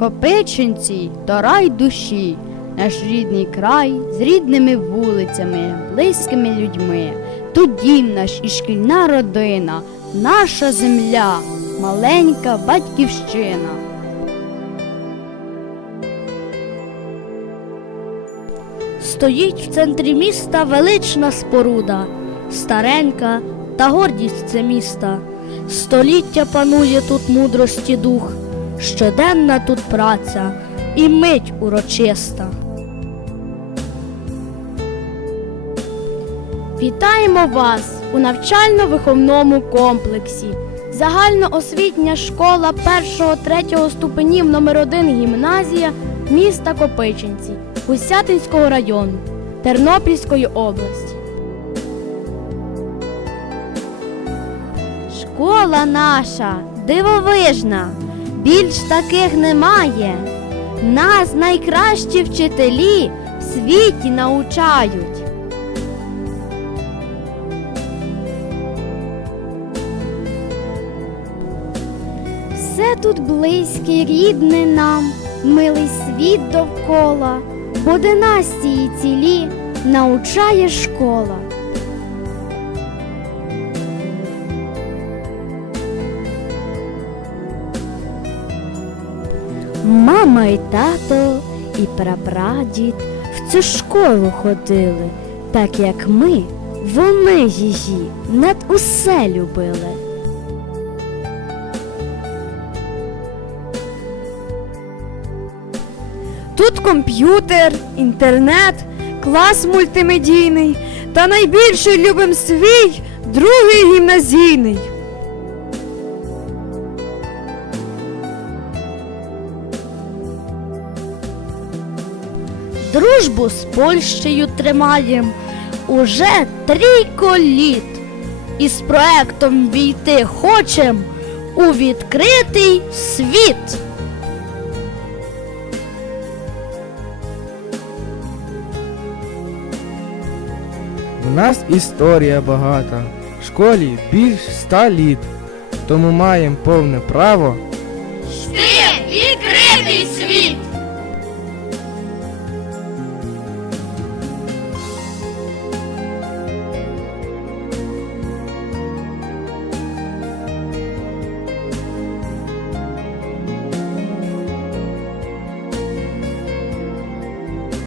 Копичинці то рай душі, наш рідний край з рідними вулицями, близькими людьми. Тут дім наш і шкільна родина, наша земля, маленька батьківщина. Стоїть в центрі міста велична споруда, старенька та гордість це міста. Століття панує тут мудрості дух, щоденна тут праця і мить урочиста. Вітаємо вас у навчально-виховному комплексі. Загальноосвітня школа 1-3 ступенів номер 1 гімназія міста Копичинці Гусятинського району Тернопільської області. Школа наша дивовижна, більш таких немає. Нас найкращі вчителі в світі научають. Все тут близьке, й рідне нам, милий світ довкола, бо династії цілі научає школа. Мама і тато, і прапрадід в цю школу ходили, так як ми, вони її над усе любили. Тут комп'ютер, інтернет, клас мультимедійний та найбільше любим свій другий гімназійний. дружбу з Польщею тримаєм уже трійко літ. І з проектом війти хочем у відкритий світ. У нас історія багата, В школі більш ста літ, тому маємо повне право. Йти відкритий світ.